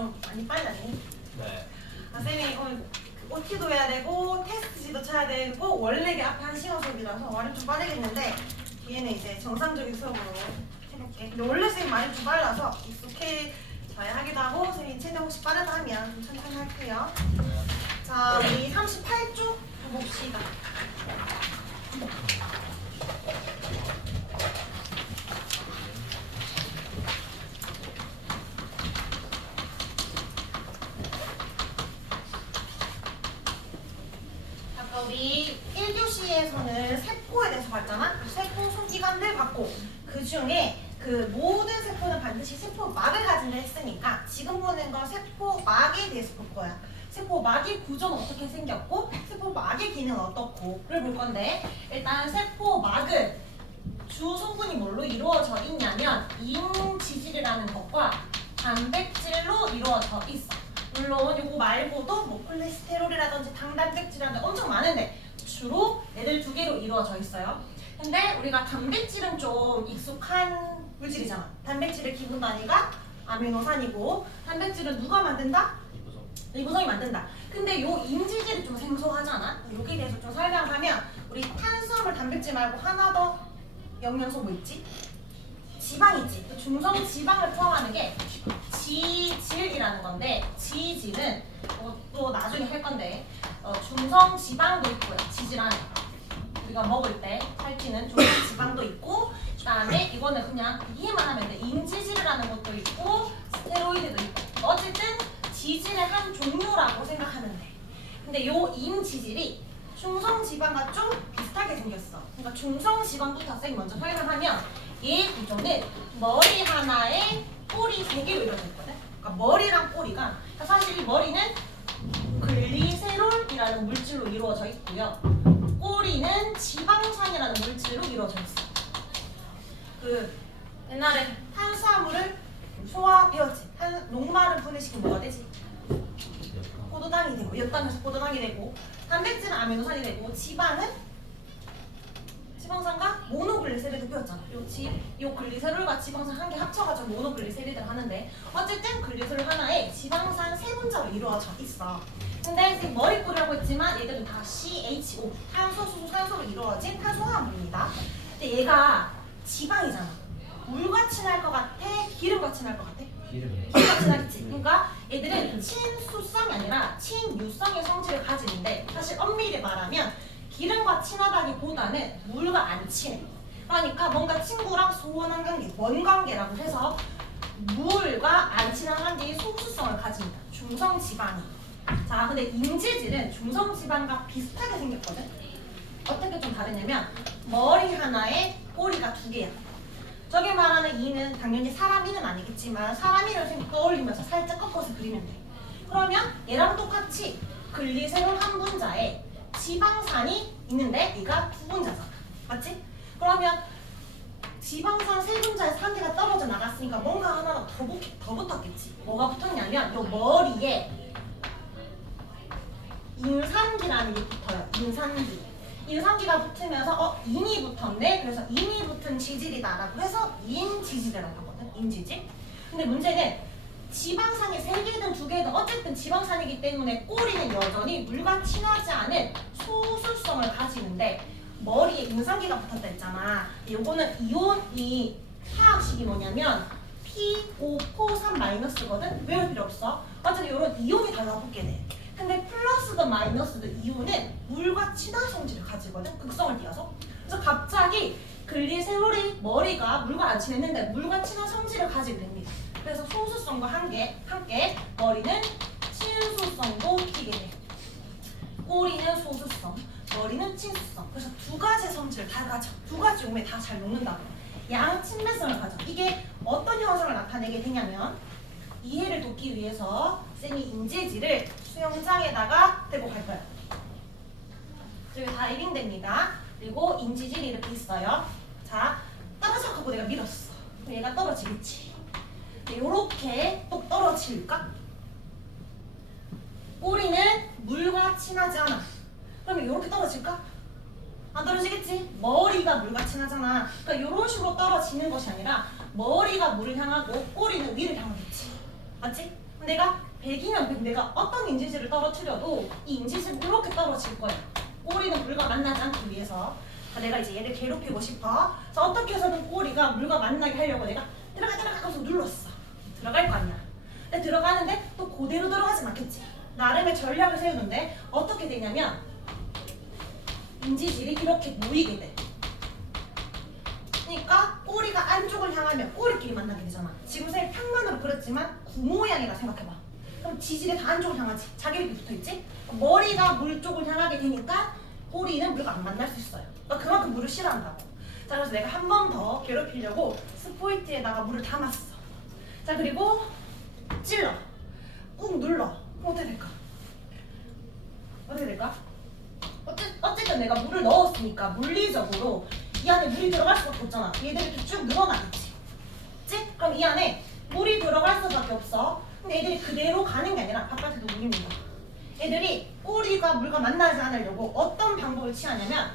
좀 많이 빨랐니? 네. 아, 쌤이 오늘 OT도 해야 되고 테스트지도 쳐야 되고 원래 앞에 한 시간 수업이라서 말이 좀 빠르겠는데 뒤에는 이제 정상적인 수업으로 해볼게. 근데 원래 쌤이 말이 좀 빨라서 익숙해져야 하기도 하고 쌤이 최대한 혹시 빠르다 하면 좀 천천히 할게요. 자, 우리 38쪽 봅시다. 아까 우리 1교시에서는 세포에 대해서 봤잖아? 세포 소기관들 봤고 그 중에 그 모든 세포는 반드시 세포막을 가진다 했으니까 지금 보는 건 세포막에 대해서 볼 거야. 세포막의 구조는 어떻게 생겼고 세포막의 기능은 어떻고를 볼 건데 일단 세포막은 주 성분이 뭘로 이루어져 있냐면 인지질이라는 것과 단백질로 이루어져 있어. 물론 이거 말고도 뭐 콜레스테롤이라든지 당단백질이라든지 엄청 많은데 주로 얘들 두 개로 이루어져 있어요. 근데 우리가 단백질은 좀 익숙한 물질이잖아. 단백질의 기본 단위가 아미노산이고 단백질은 누가 만든다? 리보솜이 만든다. 근데 요 인지질이 좀 생소하잖아. 여기에 대해서 좀 설명하면 우리 탄수화물 단백질 말고 하나 더 영양소 뭐 있지? 지방 있지. 그 중성 지방을 포함하는 게 지질이라는 건데 지질은 또 나중에 할 건데 중성 지방도 있고요. 지질 안에 우리가 먹을 때 살찌는 중성 지방도 있고 그다음에 이거는 그냥 이해만 하면 돼. 인지질이라는 것도 있고 스테로이드도 있고 어쨌든 지질의 한 종류라고 생각하면 돼. 근데 요 인지질이 중성지방과 좀 비슷하게 생겼어. 그러니까 중성지방부터 쌤이 먼저 설명하면 얘 구조는 머리 하나에 꼬리 3개로 이루어져 있거든. 그러니까 머리랑 꼬리가 그러니까 사실 머리는 글리세롤이라는 물질로 이루어져 있고요. 꼬리는 지방산이라는 물질로 이루어져 있어. 그 옛날에 탄수화물을 소화 배웠지. 녹말을 분해시키면 뭐가 되지? 포도당이 되고 엿당에서 포도당이 되고 단백질은 아미노산이 되고 지방은 지방산과 모노글리세리드 배웠잖아. 요 글리세롤과 지방산 한 개 합쳐가지고 모노글리세리드를 하는데 어쨌든 글리세롤 하나에 지방산 3분자로 이루어져 있어. 근데 지금 머리꼬리라고 했지만 얘들은 다 CHO 탄소, 수소, 산소로 이루어진 탄수화물입니다. 근데 얘가 지방이잖아. 물과 친할 것 같아? 기름과 친할 것 같아? 기름과 친하겠지. 그러니까 얘들은 친수성이 아니라 친유성의 성질을 가지는데 사실 엄밀히 말하면 기름과 친하다기보다는 물과 안 친해. 그러니까 뭔가 친구랑 소원한 관계, 먼 관계라고 해서 물과 안 친한 관계의 소수성을 가집니다. 중성지방이. 자, 근데 인지질은 중성지방과 비슷하게 생겼거든. 어떻게 좀 다르냐면 머리 하나에 꼬리가 2개야. 저기 말하는 이는 당연히 사람 이는 아니겠지만 사람 이를 떠올리면서 살짝 꺾어서 그리면 돼. 그러면 얘랑 똑같이 글리세롤 한 분자에 지방산이 있는데 얘가 2분자잖아. 맞지? 그러면 지방산 3분자에서 한 개가 떨어져 나갔으니까 뭔가 하나가 더 붙었겠지. 뭐가 붙었냐면 요 머리에 인산기라는 게 붙어요. 인산기. 인산기가 붙으면서 인이 붙었네. 그래서 인이 붙은 지질이다라고 해서 인지질이라고 하거든. 인지질. 근데 문제는 지방산이 3개든 2개든 어쨌든 지방산이기 때문에 꼬리는 여전히 물과 친하지 않은 소수성을 가지는데 머리에 인산기가 붙었다 했잖아. 요거는 이온이 화학식이 뭐냐면 PO4-3-거든. 외울 필요 없어. 어쨌든 이런 이온이 달라붙게 돼. 근데 플러스든 마이너스든 이온은 물과 친한 성질을 가지거든. 극성을 띄어서. 그래서 갑자기 글리세롤이 머리가 물과 안 친했는데 물과 친한 성질을 가지게 됩니다. 그래서 소수성과 함께 머리는 친수성도 띠게 돼. 꼬리는 소수성, 머리는 친수성. 그래서 2가지 성질을 다 가져. 2가지 오면 다 잘 녹는다고. 양친매성을 가져. 이게 어떤 현상을 나타내게 되냐면 이해를 돕기 위해서 쌤이 인지질을 수영장에다가 대고 갈 거예요. 저기 다 1인됩니다. 그리고 인지질이 이렇게 있어요. 자, 떨어져 하고 내가 밀었어. 그럼 얘가 떨어지겠지. 요렇게 또 떨어질까? 꼬리는 물과 친하지 않아. 그러면 요렇게 떨어질까? 안 떨어지겠지? 머리가 물과 친하잖아. 그러니까 요런 식으로 떨어지는 것이 아니라 머리가 물을 향하고 꼬리는 위를 향하겠지. 맞지? 내가 100이면 100, 내가 어떤 인지질을 떨어뜨려도 이 인지질은 이렇게 떨어질 거야. 꼬리는 물과 만나지 않기 위해서. 내가 이제 얘를 괴롭히고 싶어. 그래서 어떻게 해서든 꼬리가 물과 만나게 하려고 내가 들어가 하면서 눌렀어. 들어갈 거 아니야. 근데 들어가는데 또 그대로 들어가진 않겠지. 나름의 전략을 세우는데 어떻게 되냐면 인지질이 이렇게 모이게 돼. 그러니까 꼬리가 안쪽을 향하면 꼬리끼리 만나게 되잖아. 지금 선생님 평면으로 그렸지만 구 모양이라 생각해봐. 그럼 지질이 다 안쪽을 향하지. 자기들끼리 붙어있지? 머리가 물 쪽을 향하게 되니까 꼬리는 물과 안 만날 수 있어요. 그러니까 그만큼 물을 싫어한다고. 자, 그래서 내가 한 번 더 괴롭히려고 스포이트에다가 물을 담았어. 자, 그리고 찔러. 꾹 눌러. 그럼 어떻게 될까? 어떻게 될까? 어쨌든 내가 물을 넣었으니까 물리적으로 이 안에 물이 들어갈 수밖에 없잖아. 얘들이 이렇게 쭉 늘어나겠지. 그치? 그럼 이 안에 물이 들어갈 수밖에 없어. 근데 얘들이 그대로 가는 게 아니라 바깥에도 물입니다. 얘들이 꼬리가 물과 만나지 않으려고 어떤 방법을 취하냐면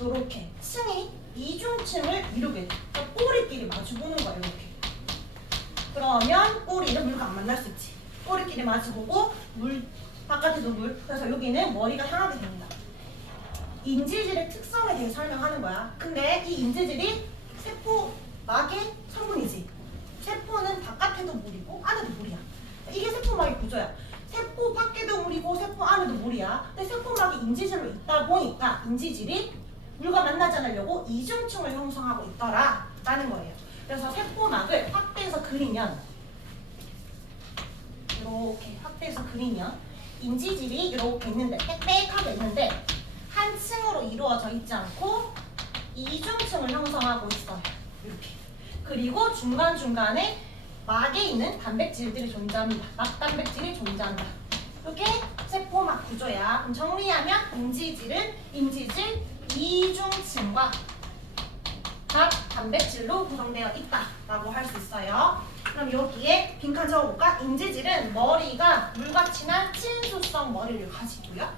요렇게 층이 이중층을 이루게 돼. 그러니까 꼬리끼리 마주보는 거야. 이렇게. 그러면 꼬리는 물과 안 만날 수 있지. 꼬리끼리 마주보고 물 바깥에도 물. 그래서 여기는 머리가 향하게 됩니다. 인지질의 특성에 대해 설명하는 거야. 근데 이 인지질이 세포막의 성분이지. 세포는 바깥에도 물이고 안에도 물이야. 이게 세포막의 구조야. 세포 밖에도 물이고 세포 안에도 물이야. 근데 세포막이 인지질로 있다 보니까 인지질이 물과 만나지 않으려고 이중층을 형성하고 있더라 라는 거예요. 그래서 세포막을 확대해서 그리면 이렇게 확대해서 그리면 인지질이 이렇게 있는데 빽빽하게 있는데 한 층으로 이루어져 있지 않고 이중층을 형성하고 있어요. 이렇게. 그리고 중간중간에 막에 있는 단백질들이 존재합니다. 막단백질이 존재한다. 이게 세포막 구조야. 그럼 정리하면 인지질은 인지질 이중층과 각 단백질로 구성되어 있다라고 할 수 있어요. 그럼 여기에 빈칸 적어볼까? 인지질은 머리가 물과 친한 친수성 머리를 가지고요.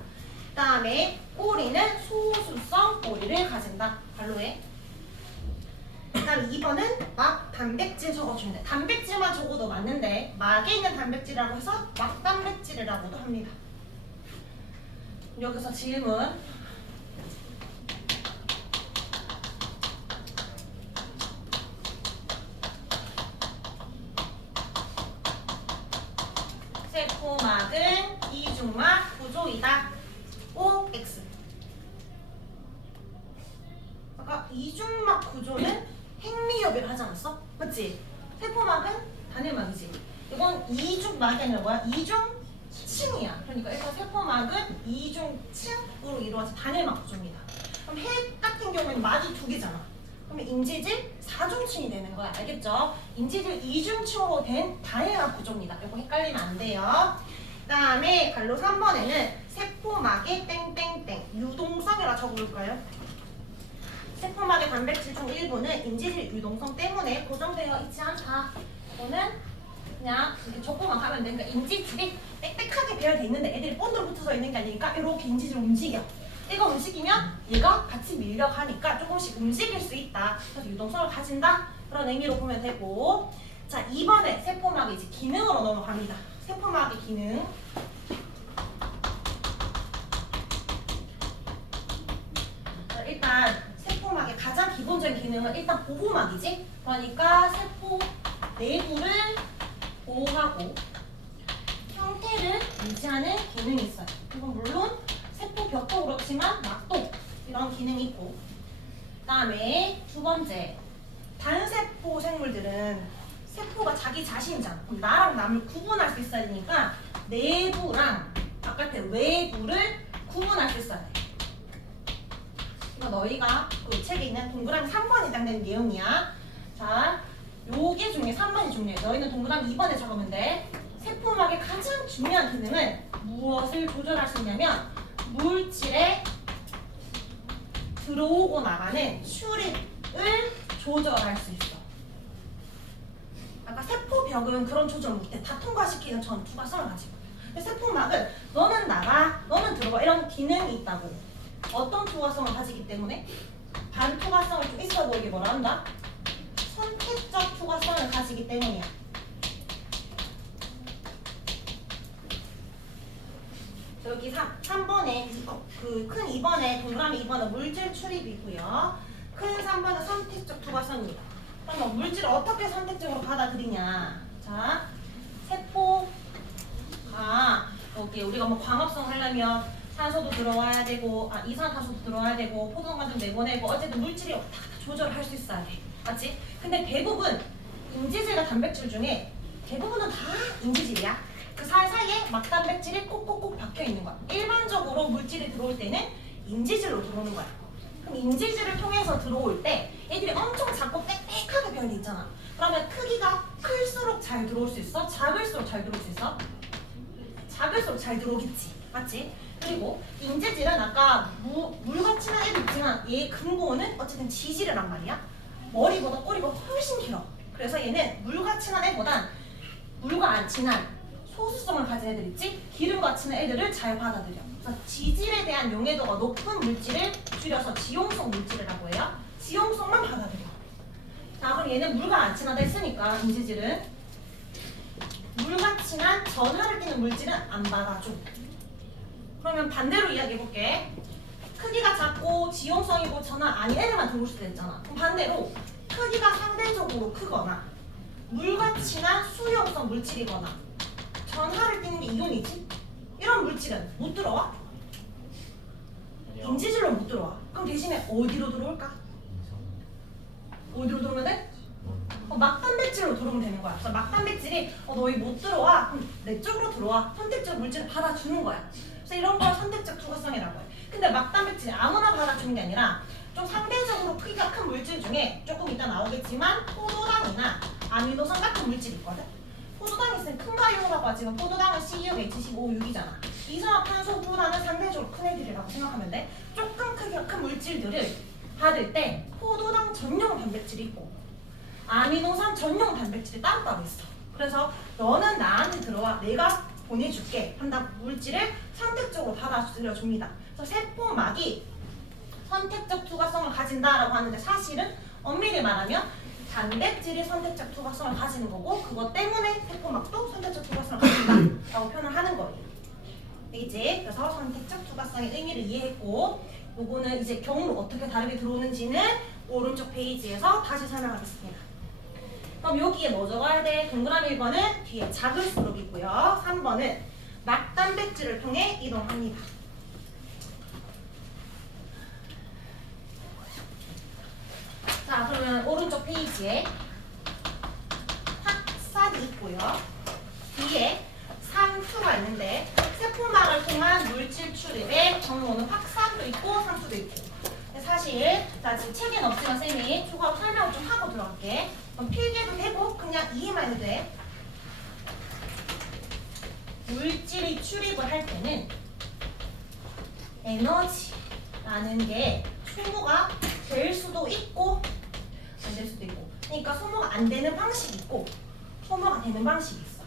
그 다음에 꼬리는 소수성 꼬리를 가진다. 발로해. 그 다음 2번은 막 단백질 적어주면 돼. 단백질만 적어도 맞는데 막에 있는 단백질이라고 해서 막 단백질이라고도 합니다. 여기서 질문. 세포막은 이중막 구조이다. OX. 아까 이중막 구조는 핵미엽이라 하지 않았어? 맞지? 세포막은 단일막이지. 이건 이중막이 아니라 뭐야? 이중층이야. 그러니까 일단 세포막은 이중층으로 이루어진 단일막 구조입니다. 그럼 핵 같은 경우에는 막이 두 개잖아. 그러면 인지질 4중층이 되는 거야. 알겠죠? 인지질 2중층으로 된 단일막 구조입니다. 이거 헷갈리면 안 돼요. 그 다음에 갈로 3번에는 세포막의 땡땡땡 유동성이라 적어볼까요? 세포막의 단백질 중 일부는 인지질 유동성 때문에 고정되어 있지 않다. 이거는 그냥 이렇게 적고만 가면 돼. 그러니까 인지질이 빽빽하게 배열돼 있는데 애들이 본드로 붙어서 있는 게 아니니까 이렇게 인지질 움직여. 이거 움직이면 얘가 같이 밀려가니까 조금씩 움직일 수 있다. 그래서 유동성을 가진다. 그런 의미로 보면 되고. 자, 2번에 세포막이 이제 기능으로 넘어갑니다. 세포막의 기능. 자, 일단 세포막의 가장 기본적인 기능은 일단 보호막이지. 그러니까 세포 내부를 보호하고 형태를 유지하는 기능이 있어요. 이건 물론 세포 벽도 그렇지만 막도 이런 기능이 있고. 그 다음에 두 번째, 단세포 생물들은 세포가 자기 자신이잖아. 그럼 나랑 남을 구분할 수 있어야 되니까 내부랑 바깥의 외부를 구분할 수 있어야 돼. 이거 너희가 그 책에 있는 동그라미 3번에 해당되는 내용이야. 자, 요게 중에 3번이 중요해. 너희는 동그라미 2번에 적으면 돼. 세포막의 가장 중요한 기능은 무엇을 조절할 수 있냐면 물질에 들어오고 나가는 출입을 조절할 수 있어. 아까 세포벽은 그런 조절 못해. 다 통과시키는 전 투과성을 가지고. 근데 세포막은 너는 나가, 너는 들어와 이런 기능이 있다고. 어떤 투과성을 가지기 때문에? 반투과성을 좀 있어 보이게 뭐라 한다? 선택적 투과성을 가지기 때문이야. 여기 3번에 그 큰 2번에 동그라미 2번은 물질 출입이고요. 큰 3번은 선택적 투과성입니다. 그러면 물질을 어떻게 선택적으로 받아들이냐? 자, 세포가 여기 우리가 뭐 광합성 하려면 산소도 들어와야 되고, 이산화탄소도 들어와야 되고, 포도당도 내보내고, 어쨌든 물질이 다 조절을 할 수 있어야 돼. 맞지? 근데 대부분 인지질과 단백질 중에 대부분은 다 인지질이야. 그 사이사이에 막단백질이 꼭꼭꼭 박혀 있는 거야. 일반적으로 물질이 들어올 때는 인지질로 들어오는 거야. 그럼 인지질을 통해서 들어올 때 애들이 엄청 작고 빽빽하게 변이 있잖아. 그러면 크기가 클수록 잘 들어올 수 있어? 작을수록 잘 들어올 수 있어? 작을수록 잘 들어오겠지. 맞지? 그리고 인지질은 아까 물과 친한 애도 있지만 얘의 근본은 어쨌든 지질이란 말이야. 머리보다 꼬리가 훨씬 길어. 그래서 얘는 물과 친한 애보단 물과 안 친한 소수성을 가진 애들 있지? 기름과 친한 애들을 잘 받아들여. 그래서 지질에 대한 용해도가 높은 물질을 줄여서 지용성 물질이라고 해요. 지용성만 받아들여. 자, 그럼 얘는 물과 안 친하다 했으니까 인지질은 물과 친한 전하를 띠는 물질은 안 받아줘. 그러면 반대로 이야기해볼게. 크기가 작고 지용성이고 전하 아닌 애들만 들어올 수도 있잖아. 그럼 반대로 크기가 상대적으로 크거나 물과 친한 수용성 물질이거나 전하를 띠는 게 이온이지? 이런 물질은 못 들어와? 인지질로 못 들어와. 그럼 대신에 어디로 들어올까? 어디로 들어오면 돼? 막단백질로 들어오면 되는 거야. 그래서 막단백질이 너 여기 못 들어와. 그럼 내 쪽으로 들어와. 선택적 물질을 받아주는 거야. 그래서 이런 걸 선택적 투과성이라고 해. 근데 막단백질이 아무나 받아주는 게 아니라 좀 상대적으로 크기가 큰 물질 중에 조금 이따 나오겠지만 포도당이나 아미노산 같은 물질이 있거든. 포도당이 있으면 큰 가용이라고 하지만 포도당은 C6, H15, 6이잖아. 이산화탄소보다는 상대적으로 큰 애들이라고 생각하면 돼. 조금 크기가 큰 물질들을 받을 때 포도당 전용 단백질이 있고 아미노산 전용 단백질이 따로따로 있어. 그래서 너는 나한테 들어와. 내가 보내줄게. 한다 물질을 선택적으로 받아들여줍니다. 그래서 세포막이 선택적 투과성을 가진다라고 하는데 사실은 엄밀히 말하면 단백질이 선택적 투과성을 가지는 거고 그것 때문에 세포막도 선택적 투과성을 가진다라고 표현을 하는 거예요. 이제 그래서 선택적 투과성의 의미를 이해했고 요거는 이제 경우로 어떻게 다르게 들어오는지는 오른쪽 페이지에서 다시 설명하겠습니다. 그럼 여기에 뭐 적어야 돼? 동그라미 1번은 뒤에 작을수록이고요. 3번은 막단백질을 통해 이동합니다. 자, 그러면 오른쪽 페이지에 확산이 있고요. 뒤에 상수가 있는데 세포막을 통한 물질 출입에 경우는 확산도 있고 상수도 있고. 사실 자 지금 책에는 없지만 쌤이 추가로 설명을 좀 하고 들어갈게. 그럼 필기해도 되고 그냥 이해만 해도 돼. 물질이 출입을 할 때는 에너지라는 게 소모가 될 수도 있고 안 될 수도 있고. 그러니까 소모가 안 되는 방식이 있고 소모가 되는 방식이 있어.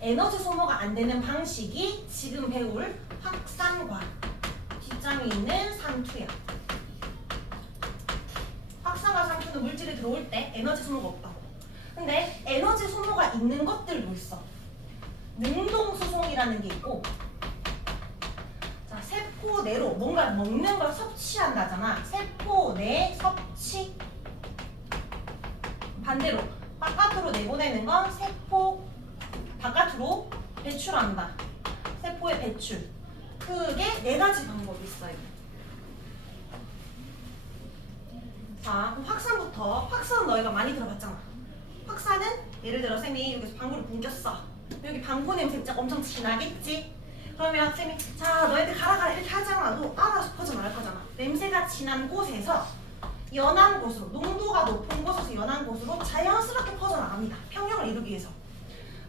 에너지 소모가 안 되는 방식이 지금 배울 확산과 뒷장에 있는 상투야. 확산과 상투는 물질이 들어올 때 에너지 소모가 없다고. 근데 에너지 소모가 있는 것들도 있어. 능동수송이라는 게 있고 자, 세포 내로 뭔가 먹는 걸 섭취한다잖아. 세포 내 섭취. 반대로 바깥으로 내보내는 건 세포 바깥으로 배출한다. 세포의 배출. 크게 네 가지 방법이 있어요. 자, 그럼 확산부터. 확산은 너희가 많이 들어봤잖아. 확산은 예를 들어 쌤이 여기서 방구를 붕꼈어. 여기 방구 냄새 진짜 엄청 진하겠지? 그러면 쌤이 자 너희들 가라 이렇게 하지 않아도 알아서 퍼져나갈 거잖아. 냄새가 진한 곳에서 연한 곳으로, 농도가 높은 곳에서 연한 곳으로 자연스럽게 퍼져나갑니다. 평형을 이루기 위해서.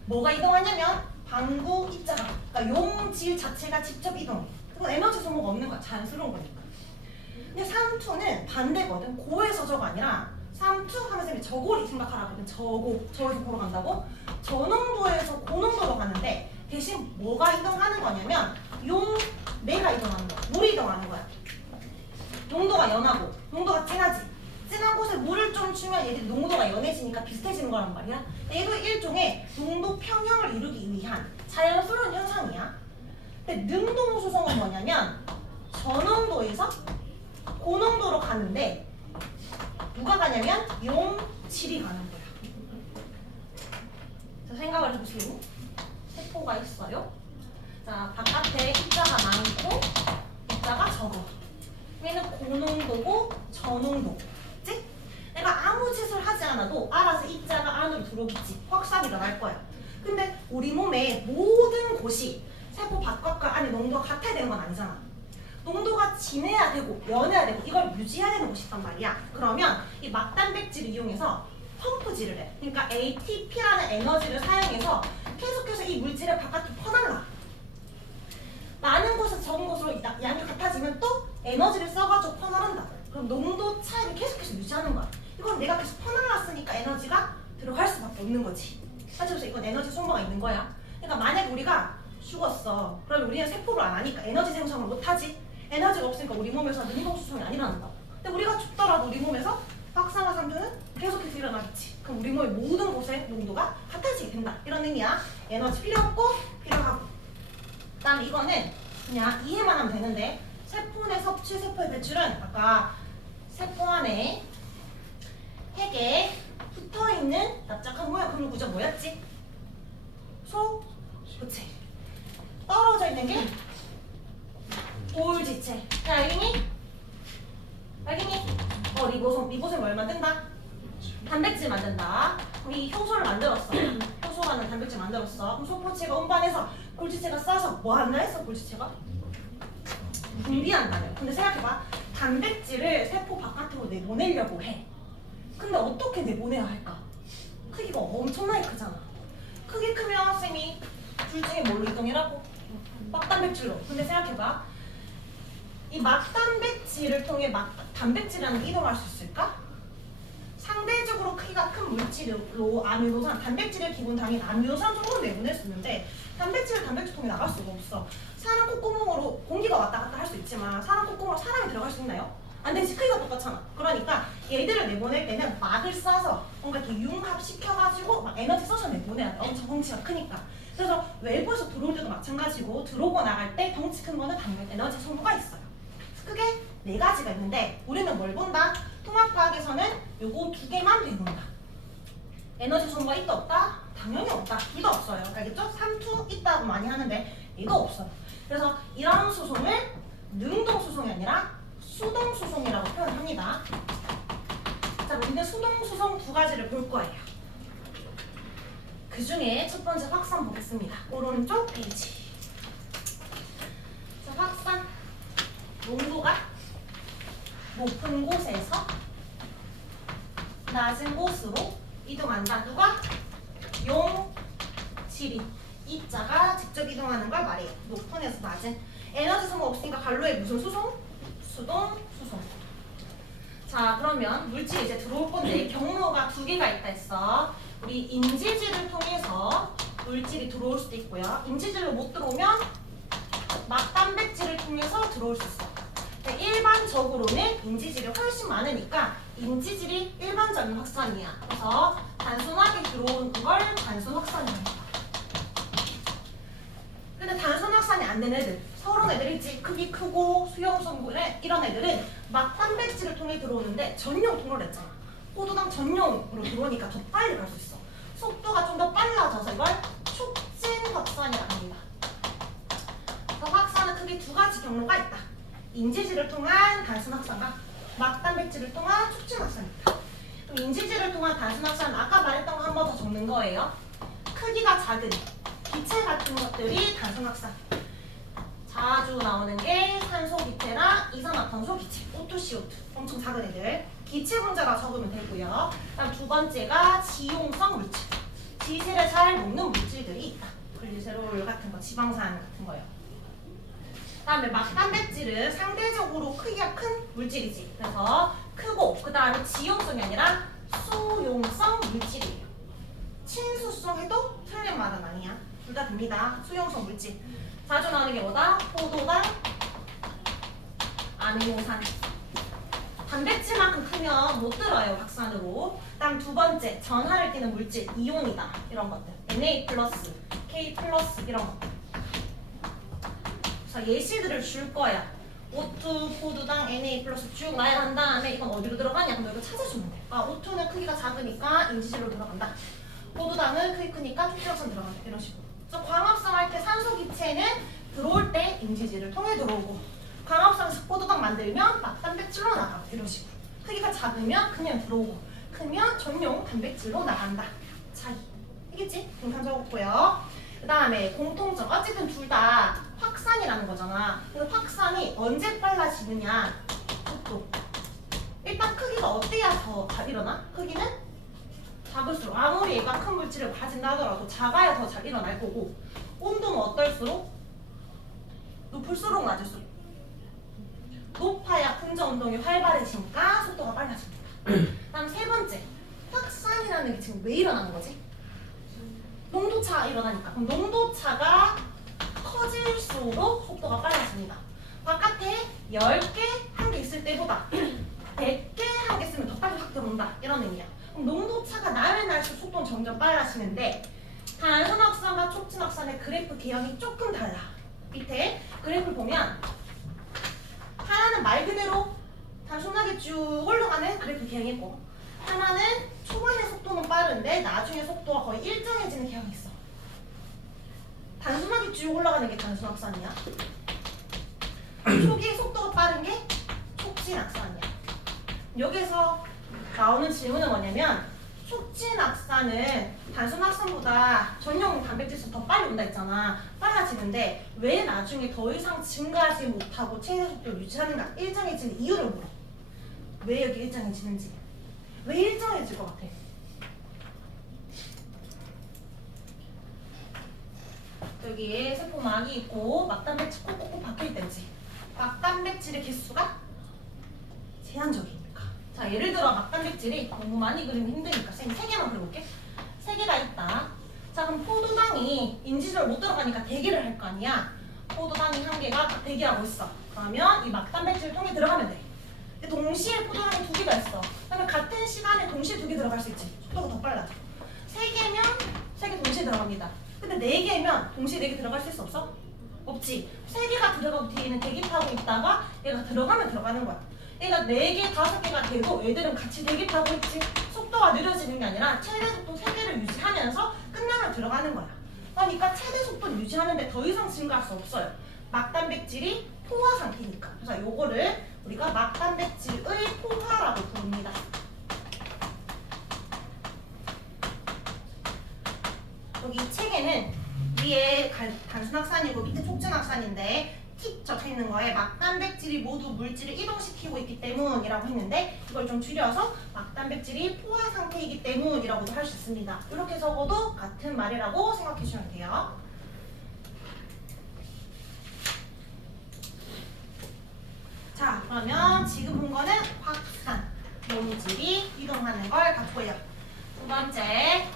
뭐가 이동하냐면 방구 입자가, 그러니까 용질 자체가 직접 이동해. 그건 에너지 소모가 없는 거야. 자연스러운 거니까. 근데 삼투는 반대거든. 고에서 저가 아니라 삼투 하면 쌤이 저고리 생각하라거든. 저에서 고로 간다고. 저농도에서 고농도로 가는데 대신 뭐가 이동하는 거냐면 내가 이동하는 거야. 물이 이동하는 거야. 농도가 연하고 농도가 진하지. 진한 곳에 물을 좀 주면 얘들이 농도가 연해지니까 비슷해지는 거란 말이야. 얘도 일종의 농도 평형을 이루기 위한 자연스러운 현상이야. 근데 능동수송은 뭐냐면 저농도에서 고농도로 가는데 누가 가냐면 용질이 가는 거야. 자, 생각을 해보세요. 세포가 있어요. 자, 바깥에 입자가 많고 입자가 적어. 얘는 고농도고 저농도. 그치? 내가 아무 짓을 하지 않아도 알아서 입자가 안으로 들어오겠지. 확산이 일어날 거야. 근데 우리 몸의 모든 곳이 세포 바깥과 안에 농도가 같아야 되는 건 아니잖아. 농도가 진해야 되고 연해야 되고 이걸 유지해야 되는 곳이 있단 말이야. 그러면 이 막단백질을 이용해서 펌프질을 해. 그러니까 ATP라는 에너지를 사용해서 계속해서 이 물질을 바깥으로 퍼날라. 많은 곳에서 적은 곳으로 양이 같아지면 또 에너지를 써가지고 퍼나른다. 그럼 농도 차이를 계속해서 유지하는 거야. 이건 내가 계속 퍼날랐으니까 에너지가 들어갈 수밖에 없는 거지. 그래서 이건 에너지 소모가 있는 거야. 그러니까 만약 우리가 죽었어. 그러면 우리는 세포를 안 하니까 에너지 생성을 못 하지. 에너지가 없으니까 우리 몸에서 능동수송이 안 일어난다. 근데 우리가 죽더라도 우리 몸에서 박산화산소는 계속해서 일어나겠지. 그럼 우리 몸의 모든 곳의 농도가 같아지게 된다. 이런 의미야. 에너지 필요 없고 필요하고. 그다음 이거는 그냥 이해만 하면 되는데 세포 내 섭취, 세포의 배출은 아까 세포 안에 핵에 붙어있는 납작한 모양 그런 구조 뭐였지? 소, 그치? 떨어져 있는 게 돌지체. 야, 알겠니? 알겠니? 리보솜. 리보솜이 뭘 만든다? 단백질 만든다. 이 효소를 만들었어. 효소라는 단백질 만들었어. 그럼 소포체가 운반해서 골지체가 싸서 뭐 한다 했어? 골지체가? 분비한다며. 근데 생각해봐. 단백질을 세포 바깥으로 내보내려고 해. 근데 어떻게 내보내야 할까? 크기가 엄청나게 크잖아. 크기 크면 쌤이 둘 중에 뭘로 이동이라고? 막단백질로. 근데 생각해봐. 이 막단백질을 통해 단백질이라는 게 이동할 수 있을까? 상대적으로 크기가 큰 물질로 아미노산, 단백질의 기본 당인 아미노산 정도로 내보낼 수 있는데 단백질을 단백질 통해 나갈 수가 없어. 사람 콧구멍으로 공기가 왔다 갔다 할 수 있지만 사람 콧구멍으로 사람이 들어갈 수 있나요? 안 되지. 크기가 똑같잖아. 그러니까 얘들을 내보낼 때는 막을 쏴서 뭔가 이렇게 융합시켜가지고 막 에너지 써서 내보내야 돼. 엄청 덩치가 크니까. 그래서 외부에서 들어올 때도 마찬가지고 들어오고 나갈 때 덩치 큰 거는 당연 에너지 소모가 있어요. 크게 네 가지가 있는데 우리는 뭘 본다? 통합과학에서는 요거 두 개만 배운다. 에너지 소모가 있다 없다? 당연히 없다. 둘 다 없어요. 알겠죠? 삼투 있다고 많이 하는데 이거 없어요. 그래서 이런 수송을 능동수송이 아니라 수동수송이라고 표현합니다. 자, 우리는 수동수송 두 가지를 볼 거예요. 그 중에 첫 번째 확산 보겠습니다. 오른쪽 페이지. 자, 확산. 농도가 높은 곳에서 낮은 곳으로 이동한다. 누가? 용질이. 입자가 직접 이동하는 걸 말해요. 높은에서 낮은. 에너지 소모 없으니까 갈로에 무슨 수송? 수동, 수송. 자, 그러면 물질이 이제 들어올 건데 경로가 두 개가 있다 했어. 우리 인지질을 통해서 물질이 들어올 수도 있고요. 인지질로 못 들어오면 막단백질을 통해서 들어올 수 있어. 일반적으로는 인지질이 훨씬 많으니까 인지질이 일반적인 확산이야. 그래서 단순하게 들어오는 걸 단순 확산이라고 합니다. 근데 단순 확산이 안 되는 애들, 서른 애들 있지. 크기 크고 수용성 이런 애들은 막단백질을 통해 들어오는데 전용 통로를 했잖아. 포도당 전용으로 들어오니까 더 빨리 갈 수 있어. 속도가 좀 더 빨라져서 이걸 촉진 확산이라고 합니다. 확산은 크게 두 가지 경로가 있다. 인지질을 통한 단순 확산과 막단백질을 통한 촉진 확산입니다. 그럼 인지질을 통한 단순 확산은 아까 말했던 거 한 번 더 적는 거예요. 크기가 작은 기체 같은 것들이 단순 확산. 자주 나오는 게 산소 기체랑 이산화탄소 기체, O2, CO2. 엄청 작은 애들. 기체 분자가 적으면 되고요. 그다음 두 번째가 지용성 물질. 지질을 잘 먹는 물질들이 있다. 글리세롤 같은 거, 지방산 같은 거요. 그다음에 막단백질은 상대적으로 크기가 큰 물질이지. 그래서 크고 그다음에 지용성이 아니라 수용성 물질이에요. 친수성해도 틀린 말은 아니야. 둘 다 됩니다. 수용성 물질. 자주 나오는 게 뭐다? 포도당, 아미노산. 단백질만큼 크면 못 들어요, 확산으로. 그다음 두 번째, 전하를 띠는 물질, 이온이다. 이런 것들. Na+, K+ 이런 것들. 자, 예시들을 줄 거야. O2 포도당 Na 플러스 쭉 나열한 다음에 이건 어디로 들어가냐? 그럼 이거 찾아주면 돼. 아, O2는 크기가 작으니까 인지질로 들어간다. 포도당은 크기 크니까 촉진합선 들어간다. 이런 식으로. 그래서 광합성 할 때 산소 기체는 들어올 때 인지질을 통해 들어오고, 광합성에서 포도당 만들면 막 단백질로 나가. 이런 식으로. 크기가 작으면 그냥 들어오고, 크면 전용 단백질로 나간다. 차이. 이겠지? 동산 적었고요. 그 다음에 공통점. 어쨌든 둘 다 확산이라는 거잖아. 그래서 확산이 언제 빨라지느냐? 속도. 일단 크기가 어때야 더 잘 일어나? 크기는 작을수록 아무리 얘가 큰 물질을 가진다 하더라도 작아야 더 잘 일어날 거고, 온도는 어떨수록? 높을수록 낮을수록 높아야 풍자 운동이 활발해지니까 속도가 빨라집니다. 다음 세 번째, 확산이라는 게 지금 왜 일어나는 거지? 농도차가 일어나니까. 그럼 농도차가 커질수록 속도가 빨라집니다. 바깥에 10개, 1개 있을 때보다 100개, 1개 쓰면 더 빨리 확 들어온다. 이런 의미야. 그럼 농도차가 나면 날수록 속도는 점점 빨라지는데, 단순 확산과 촉진 확산의 그래프 개형이 조금 달라. 밑에 그래프를 보면 하나는 말 그대로 단순하게 쭉 올라가는 그래프 개형이고, 하나는 초반에 속도는 빠른데 나중에 속도가 거의 일정해지는 개형이 있어. 단순하게 쭉 올라가는 게 단순 확산이야. 초기에 속도가 빠른 게 촉진 확산이야. 여기서 나오는 질문은 뭐냐면, 촉진 확산은 단순 확산보다 전용 단백질에서 더 빨리 온다 했잖아. 빨라지는데 왜 나중에 더 이상 증가하지 못하고 최대 속도를 유지하는가? 일정해지는 이유를 물어. 왜 여기 일정해지는지. 왜 일정해질 것 같아? 여기에 세포막이 있고 막단백질 꼭꼭꼭 박혀있다 했지. 막단백질의 개수가 제한적이니까. 자, 예를 들어 막단백질이 너무 많이 그리면 힘드니까 쌤 3개만 그려볼게. 3개가 있다. 자, 그럼 포도당이 인지도를 못 들어가니까 대기를 할 거 아니야. 포도당이 1개가 대기하고 있어. 그러면 이 막단백질을 통해 들어가면 돼. 근데 동시에 포도당이 2개가 있어. 그러면 같은 시간에 동시에 2개 들어갈 수 있지. 속도가 더 빨라져. 3개면 3개 동시에 들어갑니다. 근데 4개면 동시에 4개 들어갈 수 있어 없어? 없지. 3개가 들어가고 뒤에는 대기 타고 있다가 얘가 들어가면 들어가는 거야. 얘가 4개, 5개가 되고 얘들은 같이 대기 타고 있지. 속도가 느려지는 게 아니라 최대 속도 3개를 유지하면서 끝나면 들어가는 거야. 그러니까 최대 속도를 유지하는데 더 이상 증가할 수 없어요. 막단백질이 포화 상태니까. 그래서 요거를 우리가 막단백질의 포화라고 부릅니다. 여기 이 책에는 위에 단순 확산이고 밑에 촉진 확산인데 틱 적혀있는 거에 막단백질이 모두 물질을 이동시키고 있기 때문이라고 했는데, 이걸 좀 줄여서 막단백질이 포화 상태이기 때문이라고도 할 수 있습니다. 이렇게 적어도 같은 말이라고 생각해 주시면 돼요. 자, 그러면 지금 본 거는 확산, 물질이 이동하는 걸 봤고요. 두 번째,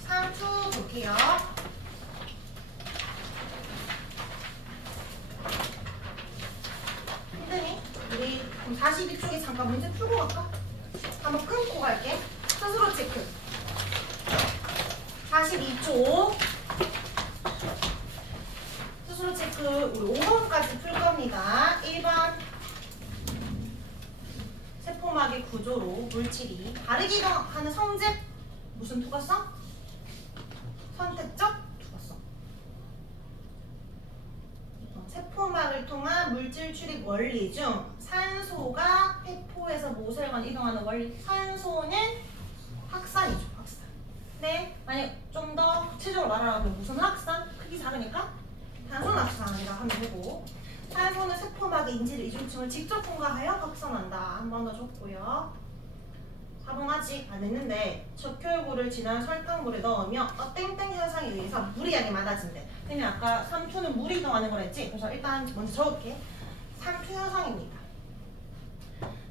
상투 볼게요. 힘드니? 우리 그럼 42쪽에 잠깐 문제 풀고 갈까? 한번 끊고 갈게. 스스로 체크. 42쪽 스스로 체크 우리 5번까지 풀 겁니다. 1번 세포막의 구조로 물질이 다르게 이동하는 성질 무슨 투과성? 선택적 투과성. 세포막을 통한 물질 출입 원리 중 산소가 세포에서 모세혈관 이동하는 원리. 산소는 확산이죠, 확산. 네, 만약 좀 더 구체적으로 말하면 무슨 확산? 크기 작으니까 단순 확산이라고 하면 되고, 산소는 세포막의 인지를 이중층을 직접 통과하여 확산한다. 한 번 더 줬고요. 4번 아직 안 했는데 적혈구를 지난 설탕물에 넣으며 땡땡 현상에 의해서 물의 양이 많아진대. 근데 아까 삼투는 물이 이동하는 거라 했지? 그래서 일단 먼저 적을게. 삼투 현상입니다.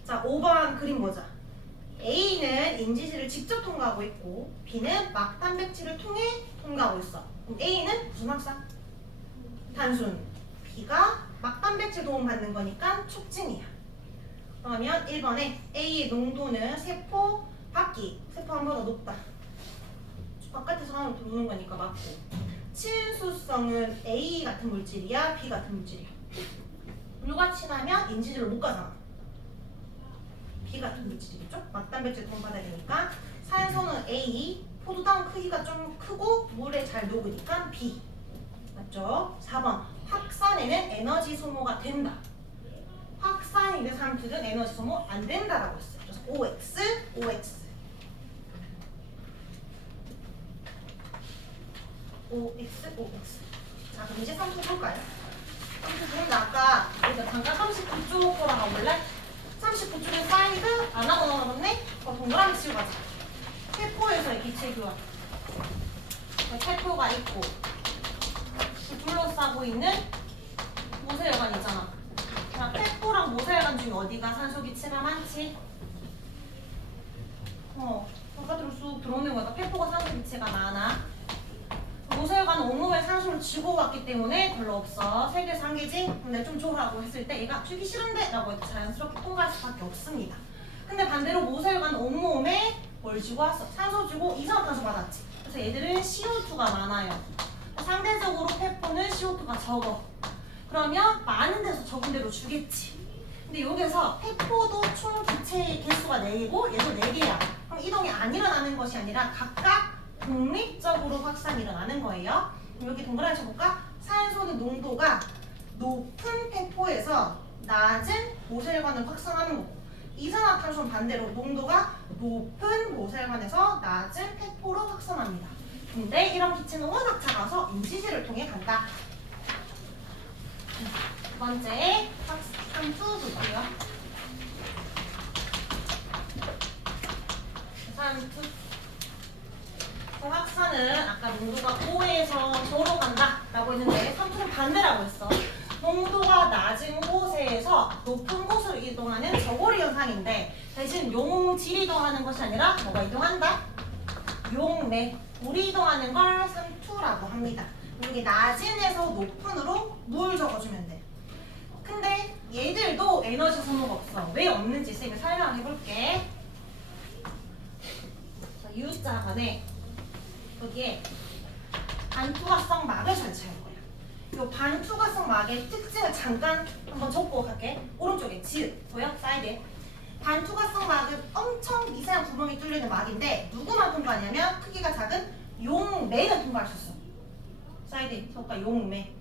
자, 5번 그림 보자. A는 인지질을 직접 통과하고 있고 B는 막단백질을 통해 통과하고 있어. 그럼 A는 무슨 확산? 단순. B가 막단백질 도움받는 거니까 촉진이야. 그러면 1번에 A의 농도는 세포 밖이, 세포 한 번 더 높다. 바깥에서 하나 들어오는 거니까 맞고. 친수성은 A 같은 물질이야, B 같은 물질이야? 물과 친하면 인지질로 못 가잖아. B 같은 물질이겠죠? 막단백질 도움받아야 되니까 산소는 A, 포도당 크기가 좀 크고 물에 잘 녹으니까 B. 맞죠? 4번 확산에는 에너지 소모가 된다. 확산이 있는 삼투는 에너지 소모 안 된다라고 했어요. 그래서 OX, OX. OX, OX. 자, 그럼 이제 삼투 볼까요? 삼투 보는데 아까 우리가 잠깐 39쪽 거랑 가볼래? 39쪽에 사이드 안 하고 넘어갔네? 동그라미 치고 가자. 세포에서의 기체 교환. 세포가 있고 둘러싸고 있는 모세혈관 있잖아. 자, 세포랑 모세혈관 중에 어디가 산소 기체가 많지? 바깥으로 쑥 들어오는 거니까 세포가 산소 기체가 많아. 모세혈관은 온몸에 산소를 쥐고 왔기 때문에 별로 없어. 3개에서 1개지? 근데 좀 줘라고 했을 때 얘가 주기 싫은데? 라고 해도 자연스럽게 통과할 수밖에 없습니다. 근데 반대로 모세혈관은 온몸에 뭘 쥐고 왔어? 산소 쥐고 이산화탄소 받았지. 그래서 얘들은 CO2가 많아요. 상대적으로 세포는 CO2가 적어. 그러면 많은 데서 적은 대로 주겠지. 근데 여기서 세포도 총 기체의 개수가 4개고 얘도 4개야. 그럼 이동이 안 일어나는 것이 아니라 각각 독립적으로 확산이 일어나는 거예요. 그럼 여기 동그라미 쳐볼까? 산소는 농도가 높은 세포에서 낮은 모세혈관을 확산하는 거고 이산화탄소는 반대로 농도가 높은 모세혈관에서 낮은 세포로 확산합니다. 근데 이런 기체는 워낙 작아서 인지질을 통해 간다. 두 번째 삼투 볼게요. 삼투 확산은 아까 농도가 5에서 저로 간다 라고 했는데 삼투는 반대라고 했어. 농도가 낮은 곳에서 높은 곳으로 이동하는 저고리 현상인데 대신 용질 이동하는 것이 아니라 뭐가 이동한다? 용내, 물이 이동하는 걸 삼투라고 합니다. 여기 낮은에서 높은으로 물 적어주면 돼. 근데 얘들도 에너지 소모가 없어. 왜 없는지 쌤이 설명해볼게. 자, U자간에 여기에 반투과성 막을 설치할 거야. 이 반투과성 막의 특징을 잠깐 한번 적고 갈게. 오른쪽에 지읒 보여? 사이드에. 반투과성 막은 엄청 미세한 구멍이 뚫리는 막인데 누구만 통과하냐면 크기가 작은 용매는 통과할 수 있어. 사이드에 저까 용매.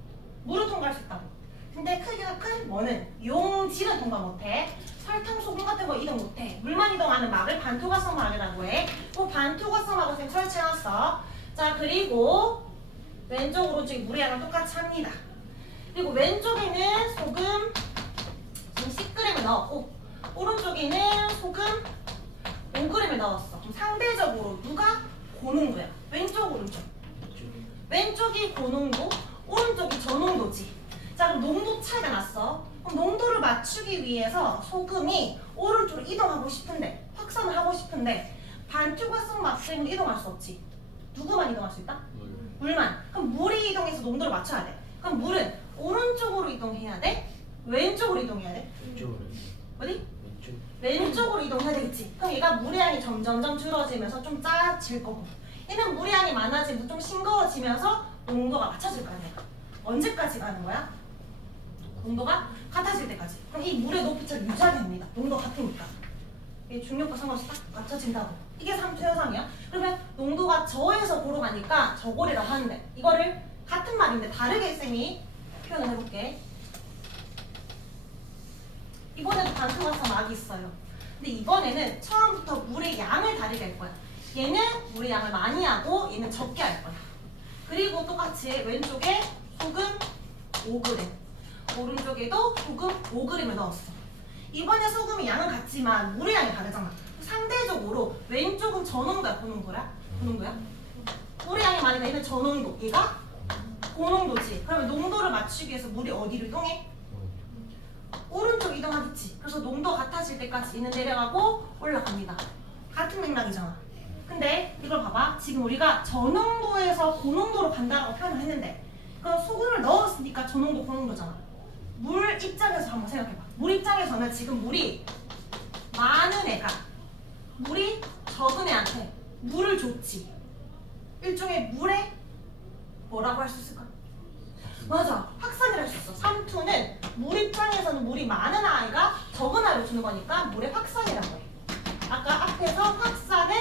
물은 통과할 수 있다고. 근데 크기가 큰 뭐는 용질은 통과 못해. 설탕, 소금 같은 거 이동 못해. 물만 이동하는 막을 반투과성 막이라고 해. 그 반투과성 막을 쌤 설치해놨어. 자, 그리고 왼쪽 오른쪽이 물의 양을 똑같이 합니다. 그리고 왼쪽에는 소금 10g을 넣었고 오른쪽에는 소금 5g을 넣었어. 그럼 상대적으로 누가 고농도야? 왼쪽 오른쪽. 왼쪽이 고농도, 오른쪽이 저농도지. 자, 그럼 농도 차이가 났어. 그럼 농도를 맞추기 위해서 소금이 오른쪽으로 이동하고 싶은데 확산을 하고 싶은데 반투과성 막 때문에 이동할 수 없지. 누구만 이동할 수 있다? 물만. 그럼 물이 이동해서 농도를 맞춰야 돼. 그럼 물은 오른쪽으로 이동해야 돼? 왼쪽으로 이동해야 돼? 왼쪽으로. 어디? 왼쪽으로 이동해야 되겠지. 그럼 얘가 물의 양이 점점점 줄어지면서 좀 짜질 거고 얘는 물의 양이 많아지면서 좀 싱거워지면서 농도가 맞춰질 거 아니야. 언제까지 가는 거야? 농도가 같아질 때까지. 그럼 이 물의 높이차를 유지하게 됩니다. 농도가 같으니까. 이게 중력과 상관없이 딱 맞춰진다고. 이게 삼투 현상이야. 그러면 농도가 저에서 고로 가니까 저고리라고 하는데 이거를 같은 말인데 다르게 쌤이 표현을 해볼게. 이번에도 반투과성 막이 있어요. 근데 이번에는 처음부터 물의 양을 다르게 할 거야. 얘는 물의 양을 많이 하고 얘는 적게 할 거야. 그리고 똑같이 왼쪽에 소금 5g, 오른쪽에도 소금 5g을 넣었어. 이번에 소금의 양은 같지만 물의 양이 다르잖아. 상대적으로 왼쪽은 저농도야, 고농도야? 고농도야? 물의 양이 많으니까 얘는 저농도, 얘가 고농도지. 그러면 농도를 맞추기 위해서 물이 어디로 이동해? 오른쪽 이동하겠지. 그래서 농도 같아질 때까지 얘는 내려가고 올라갑니다. 같은 맥락이잖아. 근데 이걸 봐봐. 지금 우리가 저농도에서 고농도로 간다라고 표현을 했는데 그럼 소금을 넣었으니까 저농도 고농도잖아. 물 입장에서 한번 생각해봐. 물 입장에서는 지금 물이 많은 애가 물이 적은 애한테 물을 줬지. 일종의 물에 뭐라고 할 수 있을까? 맞아. 확산을 할 수 있어. 삼투는 입장에서는 물이 많은 아이가 적은 아이를 주는 거니까 물의 확산이라고 해. 아까 앞에서 확산은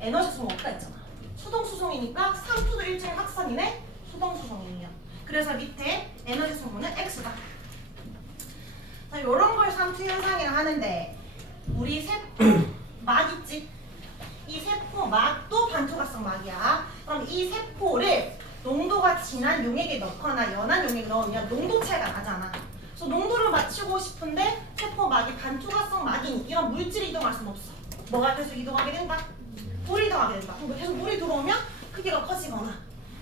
에너지 소모 없다 했잖아. 수동수송이니까 3투도 일종의 확산이네. 수동수송이에요. 그래서 밑에 에너지 소모는 X다. 자, 요런 걸 3투 현상이라 하는데 우리 세포 막 있지? 이 세포 막도 반투각성 막이야. 그럼 이 세포를 농도가 진한 용액에 넣거나 연한 용액에 넣으면 농도 차이가 나잖아. 그래서 농도를 맞추고 싶은데 세포 막이 반투각성 막이니 이런 물질이 이동할 수는 없어. 뭐가 계속 이동하게 된다? 물이 이동하게 된다. 그럼 계속 물이 들어오면 크기가 커지거나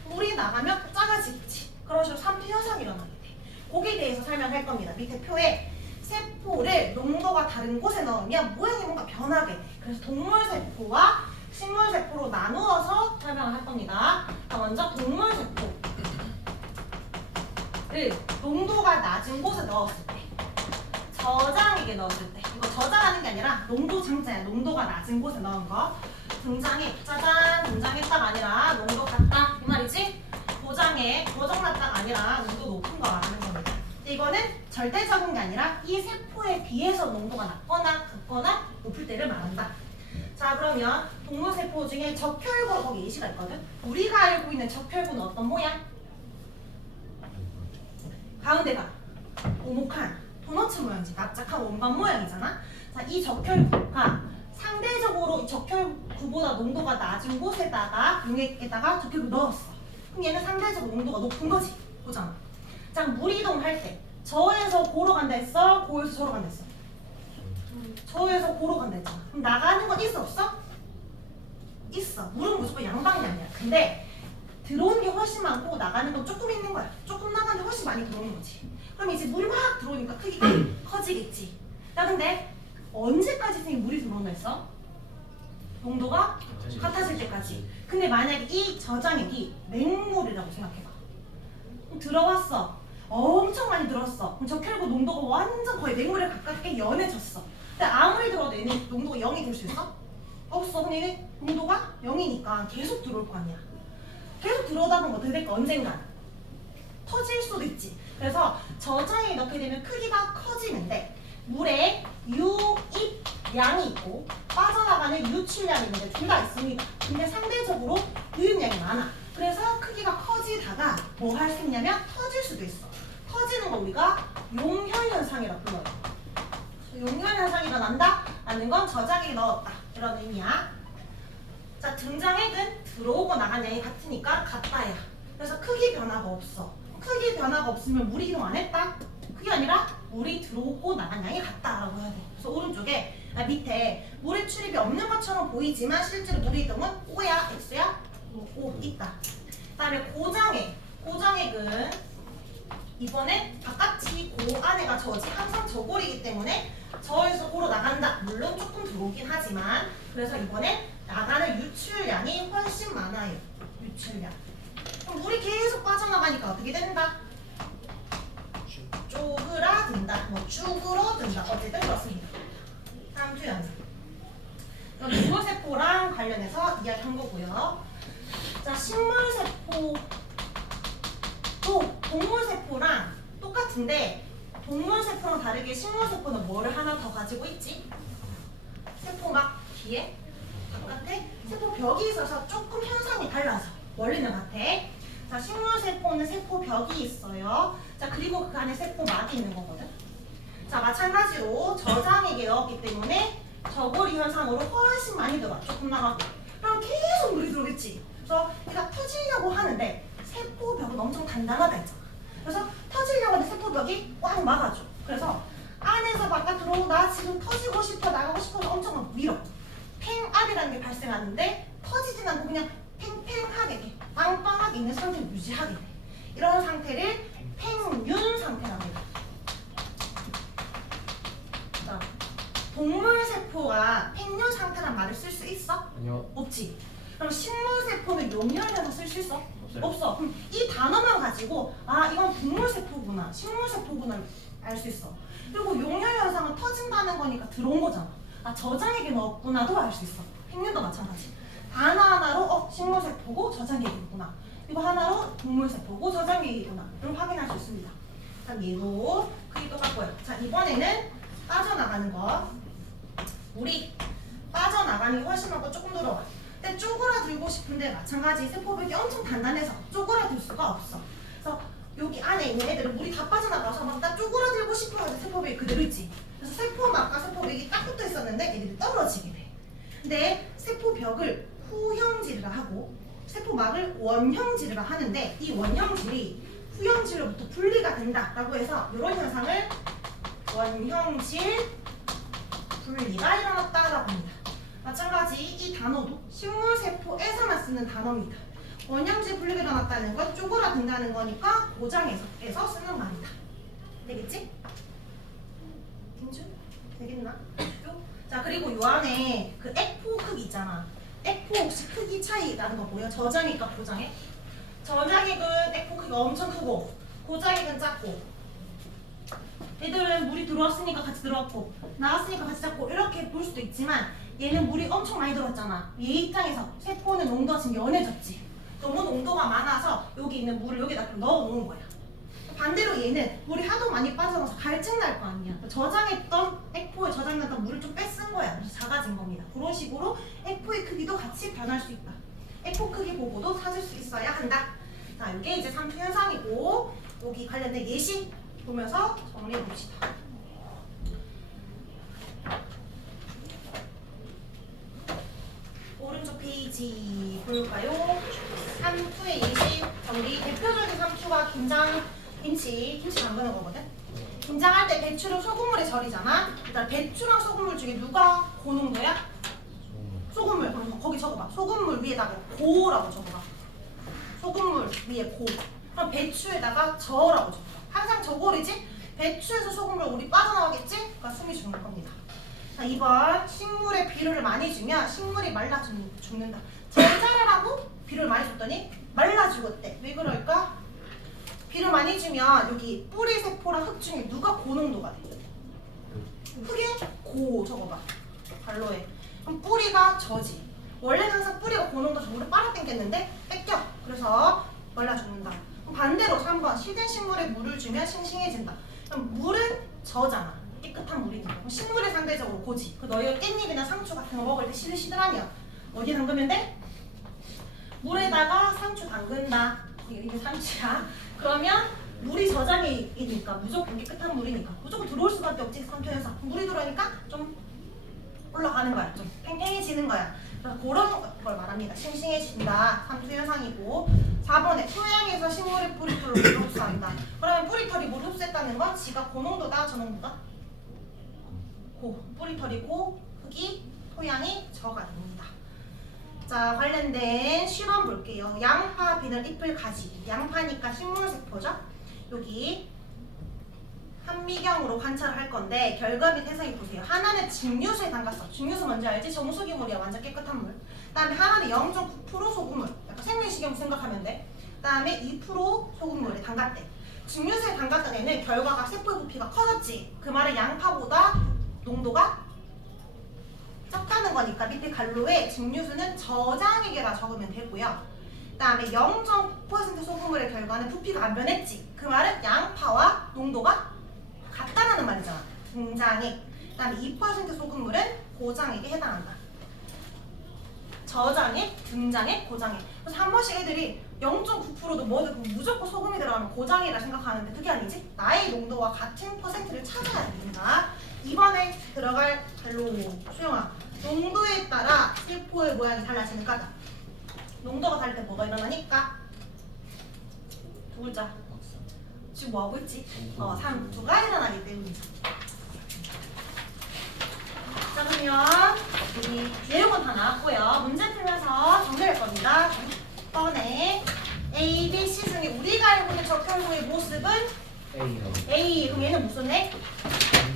물이 나가면 작아지겠지. 그런 식으로 3투 현상이 일어나게 돼. 거기에 대해서 설명할 겁니다. 밑에 표에 세포를 농도가 다른 곳에 넣으면 모양이 뭔가 변하게 돼. 그래서 동물세포와 식물세포로 나누어서 설명을 할 겁니다. 자, 먼저 동물세포를 농도가 낮은 곳에 넣었을 때, 저장액에 넣었을 때, 이거 저장하는 게 아니라 농도 장자야. 농도가 낮은 곳에 넣은 거. 등장액, 짜잔, 등장했다가 아니라 농도 같다. 이 말이지? 도장액, 고정났다가 아니라 농도 높은 거 말하는 겁니다. 이거는 절대적인 게 아니라 이 세포에 비해서 농도가 낮거나 같거나 높을 때를 말한다. 자, 그러면 동물세포 중에 적혈구, 거기 예시가 있거든. 우리가 알고 있는 적혈구는 어떤 모양? 가운데가 오목한 도너츠 모양이지. 납작한 원반 모양이잖아. 자, 이 적혈구가 상대적으로 이 적혈구보다 농도가 낮은 곳에다가 용액에다가 적혈구 넣었어. 그럼 얘는 상대적으로 농도가 높은 거지. 보잖아. 자, 물 이동할 때 저에서 고로 간다 했어? 고에서 저로 간다 했어? 저에서 고로 간다 했잖아. 그럼 나가는 건 있어 없어? 있어. 물은 무조건 양방이 아니야. 근데 들어오는 게 훨씬 많고 나가는 건 조금 있는 거야. 조금 나가는데 훨씬 많이 들어오는 거지. 그럼 이제 물이 막 들어오니까 크기가 커지겠지. 야, 근데 언제까지 선생님 물이 들어온다 했어? 농도가 같아질 때까지. 근데 만약에 이 저장액이 맹물이라고 생각해봐. 들어왔어. 엄청 많이 들었어. 그럼 적혈구 농도가 완전 거의 맹물에 가깝게 연해졌어. 근데 아무리 들어도 얘는 농도가 0이 될 수 있어? 없어. 근데 얘는 농도가 0이니까 계속 들어올 거 아니야. 계속 들어오다 보면 어떻게 될까? 언젠간 터질 수도 있지. 그래서 저장에 넣게 되면 크기가 커지는데 물에 유입량이 있고 빠져나가는 유출량이 있는데 둘 다 있습니다. 근데 상대적으로 유입량이 많아. 그래서 크기가 커지다가 뭐 할 수 있냐면 터질 수도 있어. 터지는 거 우리가 용혈현상이라고 불러요. 용혈현상이 일어난다? 라는 건 저장액에 넣었다. 이런 의미야. 자, 등장액은 들어오고 나간 양이 같으니까 같다야. 그래서 크기 변화가 없어. 크기 변화가 없으면 물이 이동 안 했다? 그게 아니라 물이 들어오고 나간 양이 같다라고 해야 돼. 그래서 오른쪽에 밑에 물의 출입이 없는 것처럼 보이지만 실제로 물의 이동은 O야? X야? O 있다. 그 다음에 고장액. 고장액은 이번에 바깥이 고 안에가 저지 항상 저골이기 때문에 저에서 고로 나간다. 물론 조금 들어오긴 하지만 그래서 이번에 나가는 유출량이 훨씬 많아요. 유출량. 그럼 물이 계속 빠져나가니까 어떻게 된다? 쪼그라든다. 뭐 쭈그러든다. 어쨌든 그렇습니다. 다음 투연상. 이건 동물세포랑 관련해서 이야기한 거고요. 자, 식물세포 또 동물세포랑 똑같은데 동물세포랑 다르게 식물세포는 뭐를 하나 더 가지고 있지? 세포막 뒤에 바깥에 세포벽이 있어서 조금 현상이 달라서 원리는 같아. 자, 식물세포는 세포벽이 있어요. 자, 그리고 그 안에 세포막이 있는 거거든. 자, 마찬가지로 저장액에 넣었기 때문에 저고리 현상으로 훨씬 많이 들어와. 조금 나가고. 그럼 계속 물이 들어오겠지. 그래서 얘가 터지려고 하는데 세포벽은 엄청 단단하다 했잖아. 그래서 터지려고 하는데 세포벽이 꽉 막아줘. 그래서 안에서 바깥으로 나 지금 터지고 싶어 나가고 싶어서 엄청 막 밀어. 팽압이라는 게 발생하는데 터지진 않고 그냥 팽팽하게 빵빵하게 있는 상태를 유지하게 돼. 이런 상태를 팽윤 상태라고 해요. 자, 동물세포가 팽윤 상태란 말을 쓸 수 있어? 아니요. 없지. 그럼 식물세포는 용혈해서 쓸 수 있어? 없어. 그럼 이 단어만 가지고 아 이건 동물세포구나 식물세포구나 알 수 있어. 그리고 용혈현상은 터진다는 거니까 들어온 거잖아. 아 저장액에 넣었구나도 알 수 있어. 팽윤도 마찬가지. 하나하나로 식물세포고 저장액이구나. 이거 하나로 동물세포고 저장액이구나. 이걸 확인할 수 있습니다. 일단 얘도 크기 똑같고요. 자, 이번에는 빠져나가는 거. 물이 빠져나가는 게 훨씬 많고 조금 들어와. 근데 쪼그라들고 싶은데 마찬가지 세포벽이 엄청 단단해서 쪼그라들 수가 없어. 그래서 여기 안에 있는 애들은 물이 다 빠져나가서 막 나 쪼그라들고 싶어가지고 세포벽이 그대로 있지. 그래서 세포막과 세포벽이 딱 붙어 있었는데 애들이 떨어지게 돼. 근데 세포벽을 후형질이라 하고 세포막을 원형질이라 하는데 이 원형질이 후형질로부터 분리가 된다라고 해서 이런 현상을 원형질 분리가 일어났다라고 합니다. 마찬가지 이 단어도 식물세포에서만 쓰는 단어입니다. 원형질 분리가 일어났다는 건 쪼그라든다는 거니까 고장에서 쓰는 말이다. 되겠지? 김주? 되겠나? 자, 그리고 요 안에 그 액포 크기 있잖아. 액포 혹시 크기 차이 나는 거 보여? 저장액과 고장액? 저장액은 액포 크기가 엄청 크고 고장액은 작고 얘들은 물이 들어왔으니까 같이 들어왔고 나왔으니까 같이 작고 이렇게 볼 수도 있지만 얘는 물이 엄청 많이 들어왔잖아. 얘 입장에서 세포는 농도가 지금 연해졌지. 너무 농도가 많아서 여기 있는 물을 여기다 넣어놓은 거야. 반대로 얘는 물이 하도 많이 빠져나서 갈증 날 거 아니야. 저장했던 액포에 저장했던 물을 좀 뺏은 거야. 그래서 작아진 겁니다. 그런 식으로 액포의 크기도 같이 변할 수 있다. 액포 크기 보고도 찾을 수 있어야 한다. 자, 이게 이제 삼투 현상이고 여기 관련된 예시 보면서 정리해 봅시다. 오른쪽 페이지 볼까요? 삼투의 예시 정리. 대표적인 삼투가 김치 담그는 거거든. 김장할 때 배추를 소금물에 절이잖아. 일단 배추랑 소금물 중에 누가 고농도야? 소금물. 그럼 거기 적어봐. 소금물 위에다가 고라고 적어봐. 소금물 위에 고. 그럼 배추에다가 저라고 적어봐. 항상 저고리지? 배추에서 소금물 우리 빠져나가겠지? 그러니까 숨이 죽는 겁니다. 자, 2번 식물에 비료를 많이 주면 식물이 말라 죽는다. 잘 자라라고 비료를 많이 줬더니 말라 죽었대. 왜 그럴까? 비료 많이 주면 여기 뿌리 세포랑 흙 중에 누가 고농도가 돼? 흙에 고 적어봐. 발로에. 그럼 뿌리가 저지. 원래는 항상 뿌리가 고농도에서 물을 빨아당겼는데 뺏겨. 그래서 말라 죽는다. 반대로 3번 시든 식물에 물을 주면 싱싱해진다. 그럼 물은 저잖아. 깨끗한 물이니까. 그럼 식물에 상대적으로 고지. 그 너희가 깻잎이나 상추 같은 거 먹을 때 시들시들하면 어디에 담그면 돼? 물에다가 상추 담근다. 이게 상추야. 그러면 물이 저장이니까 무조건 깨끗한 물이니까 무조건 들어올 수밖에 없지. 삼투현상. 물이 들어오니까 좀 올라가는 거야. 좀 팽팽해지는 거야. 그래서 그런 걸 말합니다. 싱싱해진다. 삼투현상이고 4번에 토양에서 식물의 뿌리털로 물을 흡수한다. 그러면 뿌리털이 물을 흡수했다는 건 지가 고농도다 저농도다? 고. 뿌리털이고 흙이 토양이 저가 됩니다. 자, 관련된 실험 볼게요. 양파, 비늘, 잎을, 가지. 양파니까 식물세포죠? 여기 현미경으로 관찰을 할 건데 결과 및 해석이 보세요. 하나는 증류수에 담갔어. 증류수 뭔지 알지? 정수기물이야. 완전 깨끗한 물. 그 다음에 하나는 0.9% 소금물. 약간 생명식용 생각하면 돼. 그 다음에 2% 소금물에 담갔대. 증류수에 담갔던 애는 결과가 세포의 부피가 커졌지. 그 말은 양파보다 농도가 적다는 거니까 밑에 갈로에 증류수는 저장액에다 적으면 되고요. 그 다음에 0.9% 소금물의 결과는 부피가 안 변했지. 그 말은 양파와 농도가 같다라는 말이잖아. 등장액. 그 다음에 2% 소금물은 고장액에 해당한다. 저장액, 등장액, 고장액. 그래서 한 번씩 애들이 0.9%도 뭐든 무조건 소금이 들어가면 고장이라 생각하는데 그게 아니지. 나의 농도와 같은 퍼센트를 찾아야 된다. 이번에 들어갈 갈로 수영아. 농도에 따라 세포의 모양이 달라지는 까다. 농도가 다를 때 뭐가 일어나니까? 두 글자. 지금 뭐 하고 있지? 상투가 일어나기 때문이죠. 자, 그러면 우리 내용은 다 나왔고요. 문제 풀면서 정리할 겁니다. 6번에 A, B, C 중에 우리가 알고 있는 적혈구의 모습은 A. 그럼 얘는 무슨 애?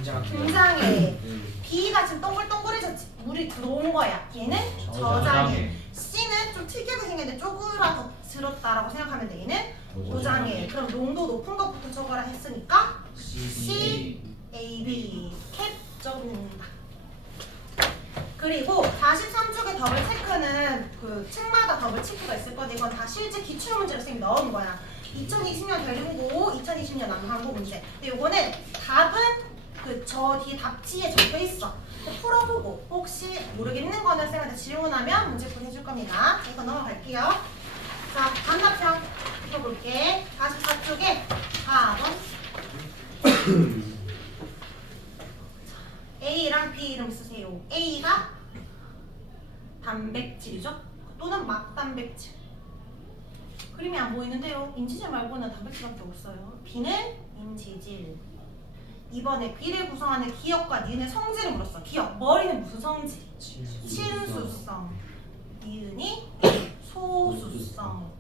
등장애. B가 지금 동글동글해졌지. 물이 들어온 거야. 얘는 저장애. C는 좀 특이하게 생겼는데 쪼그라들었다라고 생각하면 돼. 얘는 고장애. 그럼 농도 높은 것부터 적어라 했으니까 C, A, B 캡 적는다. 그리고 43쪽의 더블 체크는 그 책마다 더블 체크가 있을 건데 이건 다 실제 기출문제를 선생님이 넣은 거야. 2020년 대림고, 2020년 남한고 문제. 근데 요거는 다 저 뒤에 답지에 적혀 있어. 풀어보고 혹시 모르겠는 거는 쌤한테 질문하면 문제 풀어줄 겁니다. 이거 넘어갈게요. 자, 반납형 풀어볼게. 44쪽에 4번. A랑 B 이름 쓰세요. A가 단백질이죠? 또는 막단백질. 그림이 안 보이는데요. 인지질 말고는 단백질밖에 없어요. B는 인지질. 이번에 B를 구성하는 기억과 니은의 성질을 물었어. 기억. 머리는 무슨 성질? 친수성. 니은이 소수성.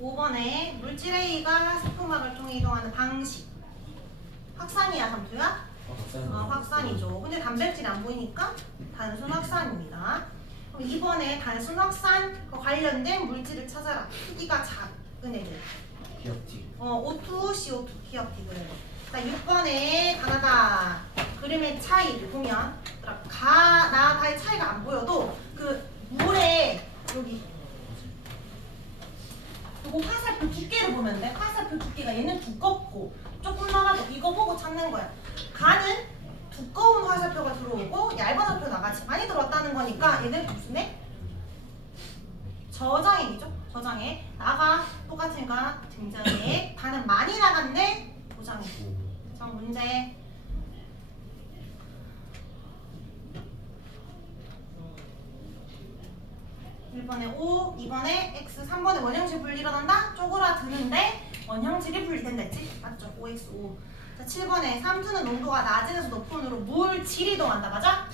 5번에 물질 A가 세포막을 통해 이동하는 방식. 확산이야, 삼투야? 확산이죠. 근데 단백질이 안 보이니까 단순 확산입니다. 그럼 이번에 단순 확산 관련된 물질을 찾아라. 크기가 작은 애들. 기억티. O2, CO2 기억티 그래. 자, 6번에 가나다 그림의 차이를 보면 가, 나, 다의 차이가 안 보여도 그 물에 여기 요거 화살표 두께를 보면 돼. 화살표 두께가 얘는 두껍고 조금 나가고 이거 보고 찾는 거야. 가는 두꺼운 화살표가 들어오고 얇은 화살표 나가지. 많이 들어왔다는 거니까 얘는 무슨 애? 저장액이죠. 저장액. 나가 똑같으니까 등장액. 가는 많이 나갔네. 보장액. 자, 문제. 1번에 O, 2번에 X, 3번에 원형질 분리 일어난다? 쪼그라드는데 원형질이 분리된다 했지? 맞죠? OXO. 자, 7번에 삼투는 농도가 낮은 에서 높은 으로 물질이 이동한다. 맞아?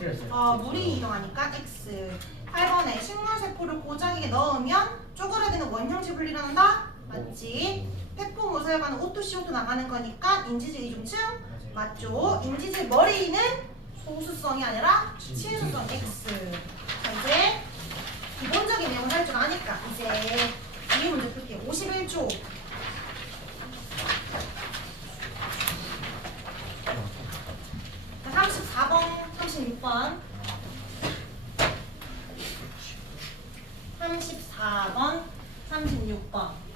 물이 이동하니까 X. 8번에 식물세포를 고정액에 넣으면 쪼그라드는 원형질 분리 일어난다? 맞지? 폐포 모서혈관은 O2, CO2 나가는 거니까 인지질 이중층? 맞죠? 인지질 머리는 소수성이 아니라 친수성 X. 자, 이제 기본적인 내용을 할 줄 아니까 이제 이 문제 풀게요. 51조. 자, 34번, 36번. 34번, 36번.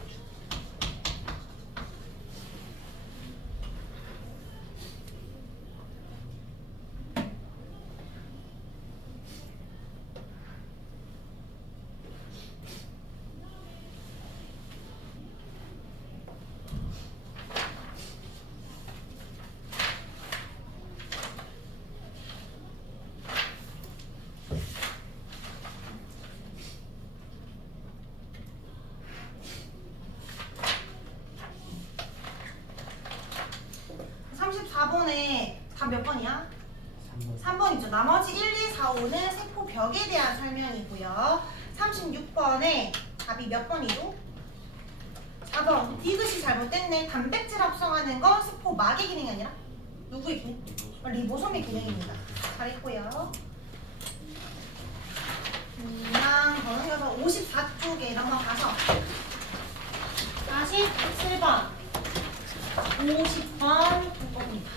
답 몇 번이야? 3번이죠. 나머지 1, 2, 4, 5는 세포 벽에 대한 설명이고요. 36번에 답이 몇 번이죠? 4번. 디귿이 잘못됐네. 단백질 합성하는 건 세포 막의 기능이 아니라 누구의 기능? 리보솜의 기능입니다. 잘했고요. 그냥 더 넘겨서 54쪽에 넘어가서 47번 50번 볼 겁니다.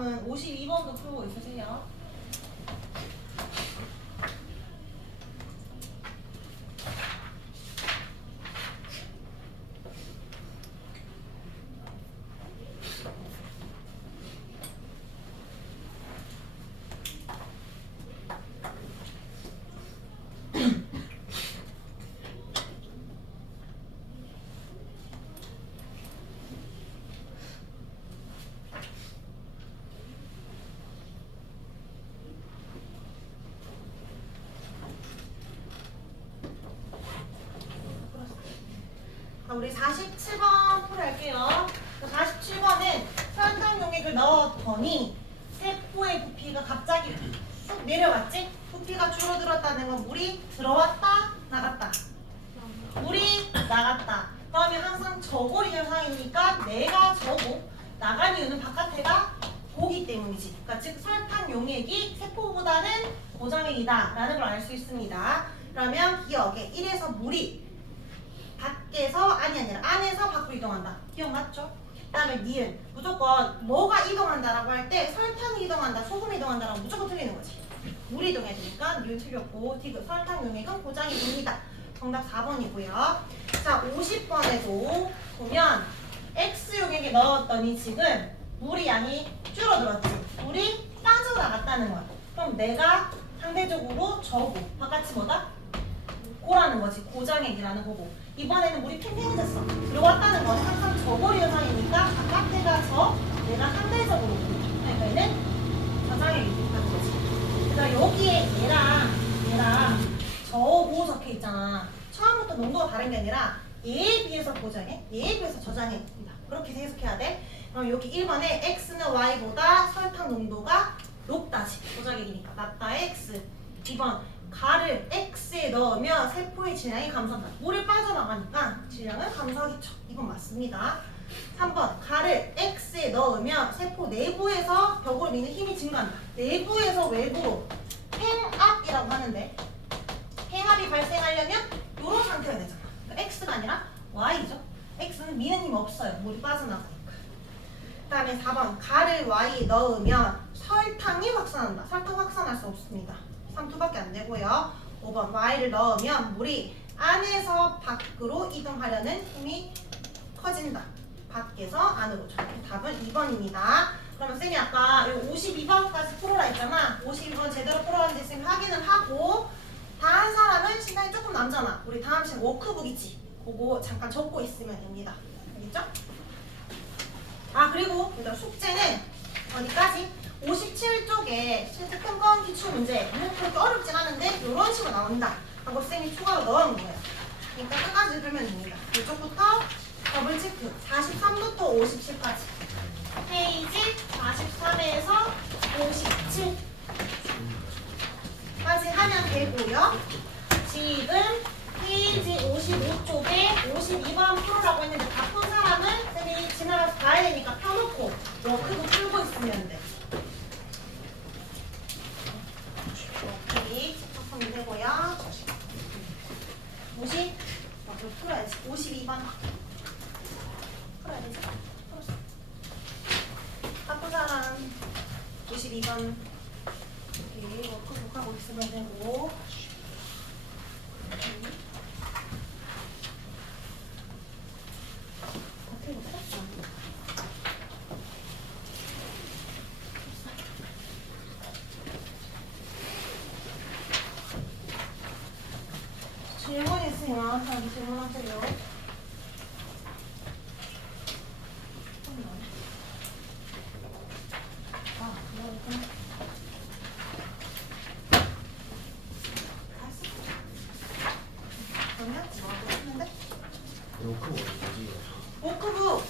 사람은 52번도 풀고 있으세요? 우리 47번 풀어할게요. 47번은 설탕 용액을 넣었더니 세포의 부피가 갑자기 쑥 내려갔지? 부피가 줄어들었다는 건 물이 들어왔다, 나갔다. 물이 나갔다. 그러면 항상 저고리 현상이니까 내가 저고 나간 이유는 바깥에가 고기 때문이지. 그러니까 즉 설탕 용액이 세포보다는 고정액이다 라는 걸 알 수 있습니다. 그러면 기억에 1에서 물이 밖에서 아니라 안에서 밖으로 이동한다. 기억났죠? 그 다음에 니은 무조건 뭐가 이동한다라고 할 때 설탕이 이동한다, 소금이 이동한다라고 무조건 틀리는 거지. 물이 이동해야 되니까 니은 틀렸고 디귿 설탕 용액은 고정이 됩니다. 정답 4번이고요. 자 50번에도 보면 X 용액에 넣었더니 지금 물의 양이 줄어들었지. 물이 빠져나갔다는 거야. 그럼 내가 상대적으로 적고 바깥이 뭐다? 고라는 거지. 고정액이라는 거고. 이번에는 물이 팽팽해졌어. 들어왔다는 건 항상 저고리 현상이니까 바깥에가 저, 내가 상대적으로 고. 그러니까 얘는 저장액이 있다는 거지. 그래서 여기에 얘랑 저고 적혀 있잖아. 처음부터 농도가 다른 게 아니라 얘에 비해서 고정액, 얘에 비해서 저장액입니다. 그렇게 해석해야 돼. 그럼 여기 1번에 X는 Y보다 설탕 농도가 높다지. 고정액이니까 낮다의 X. 2번 가를 X에 넣으면 세포의 질량이 감소한다. 물이 빠져나가니까 질량을 감소하겠죠. 이건 맞습니다. 3번 가를 X에 넣으면 세포 내부에서 벽으로 미는 힘이 증가한다. 내부에서 외부로 팽압이라고 하는데 팽압이 발생하려면 이런 상태가 되잖아. 그러니까 X가 아니라 Y죠. X는 미는 힘이 없어요. 물이 빠져나가니까. 그 다음에 4번 가를 Y에 넣으면 설탕이 확산한다. 설탕 확산할 수 없습니다. 3투밖에 안 되고요. 5번 Y를 넣으면 물이 안에서 밖으로 이동하려는 힘이 커진다. 밖에서 안으로. 답은 2번입니다. 그러면 쌤이 아까 52번까지 풀어라 했잖아. 52번 제대로 풀어왔는지 쌤이 확인을 하고 다한 사람은 시간이 조금 남잖아. 우리 다음 시간 워크북 있지? 그거 잠깐 적고 있으면 됩니다. 알겠죠? 아 그리고 숙제는 어디까지? 57쪽에 실제 큰 건 기출문제 그렇게 어렵진 않은데 이런 식으로 나온다 하고 쌤이 추가로 넣은 거예요. 그러니까 끝까지 들면 됩니다. 이쪽부터 더블 체크 43부터 57까지 페이지 43에서 57까지 하면 되고요. 지금 페이지 55쪽에 52번 풀으라고 했는데 바쁜 사람은 쌤이 지나가서 봐야 되니까 펴놓고 워크북 풀고 있으면 돼. 워크북 되고요. 50 풀어야지. 52번 풀어야 되지. 풀었어. 바쁜 사람 52번 이렇게 워크북 하고 있으면 되고. 질문 있으면 저한테 질문하세요. 워크북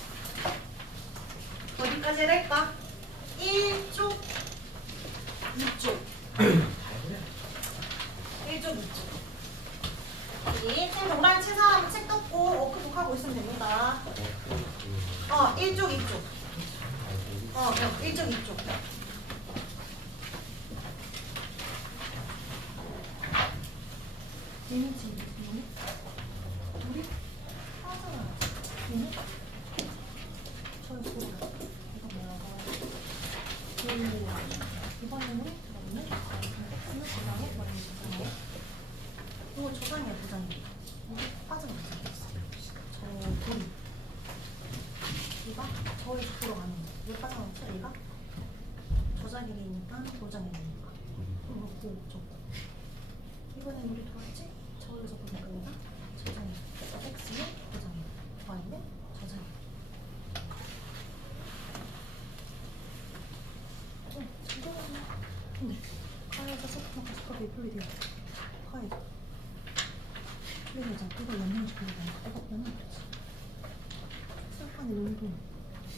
어디까지 할까? 1쪽, 2쪽 1쪽, 2쪽 여기 쌤 동그라미 친 사람은 책 떴고 워크북 하고 있으면 됩니다. 1쪽, 2쪽 1쪽, 2쪽 재밌지? 우리 빠져나가지? 저 소리가 이거 뭐라고 이거 저장이야 저장이. 빠져나가지. 저 돌이. 얘가 저에서 들어가는 거. 왜 빠져나갔죠? 얘가 저장이니까 도장이니까. 그리고 저거. 이번엔 우리 돌았지? 저에서 보니까 얘가 저장이. X는 도장이. Y는 저장이. 잠깐만요. 근데 가에서 세포가 색깔이 분리돼요. 가에서 분리되잖아. 이거 몇 명씩 분리되나? 이거 몇 명이지? 셀판의 농도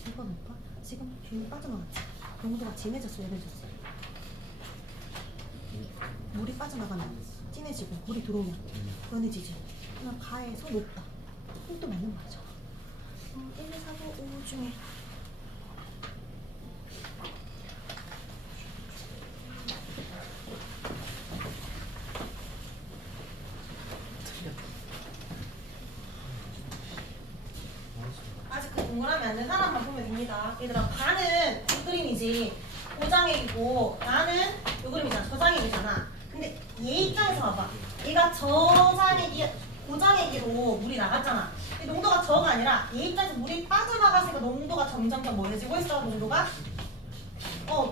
이거 넣을까? 지금 균이 빠져나갔지? 농도가 진해졌어, 얘해졌어? 물이 빠져나가면 진해지고 물이 들어오면 연해지지. 그냥 가에서 높다. 또 맞는 거죠. 1, 2, 4, 5, 5 중에 아직 그 동그라미 안 된 사람만 보면 됩니다. 얘들아, 반은 이 그림이지 고장액이고 나는 이 그림이잖아. 저장액이잖아. 근데 얘 입장에서 봐봐. 얘가 저장액이 고장액으로 물이 나갔잖아. 농도가 저가 아니라 얘 입장에서 물이 빠져나가니까 농도가 점점점 뭐해지고 있어. 농도가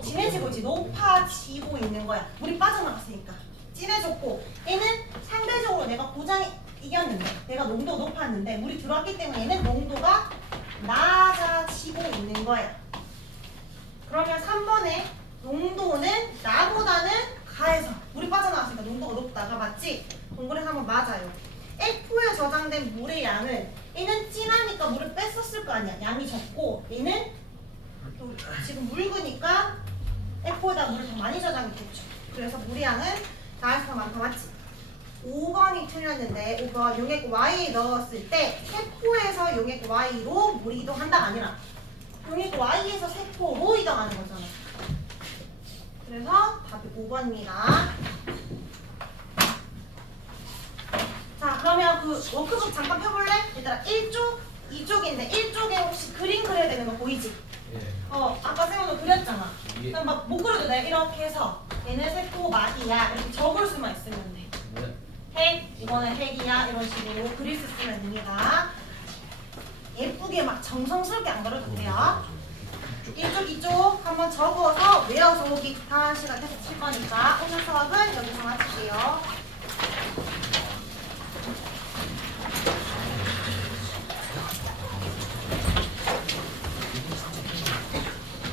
진해지고 있지. 높아지고 있는 거야. 물이 빠져나갔으니까 진해졌고, 얘는 상대적으로 내가 고장이 이겼는데, 내가 농도가 높았는데 물이 들어왔기 때문에 얘는 농도가 낮아지고 있는 거야. 그러면 3번에 농도는 나보다는 가에서 물이 빠져나왔으니까 농도가 높다가 맞지? 동그래서 한번 맞아요. F에 저장된 물의 양은 얘는 진하니까 물을 뺐었을 거 아니야. 양이 적고 얘는 또 지금 묽으니까 F에다 물을 더 많이 저장했겠죠. 그래서 물의 양은 나에서 더 많다. 맞지? 5번이 틀렸는데 5번 용액 Y 넣었을 때 세포에서 용액 Y로 물이 이동한다가 아니라 용액 Y에서 세포로 이동하는 거잖아. 그래서 답이 5번입니다. 자, 그러면 그 워크북 잠깐 펴볼래? 얘들아, 1쪽, 2쪽인데 1쪽에 혹시 그림 그려야 되는 거 보이지? 예. 아까 쌤도 그렸잖아. 예. 그럼 막 못 그려도 돼. 이렇게 해서 얘는 세포 막이야. 이렇게 적을 수만 있으면 돼. 네. 핵, 이거는 핵이야. 이런 식으로 그릴 수 있으면 됩니다. 예쁘게 막 정성스럽게 안 그려도 돼요. 1쪽, 2쪽 한번 적어서 외워서 오기 다음 시간 계속 칠 거니까 오늘 수업은 여기서 마칠게요.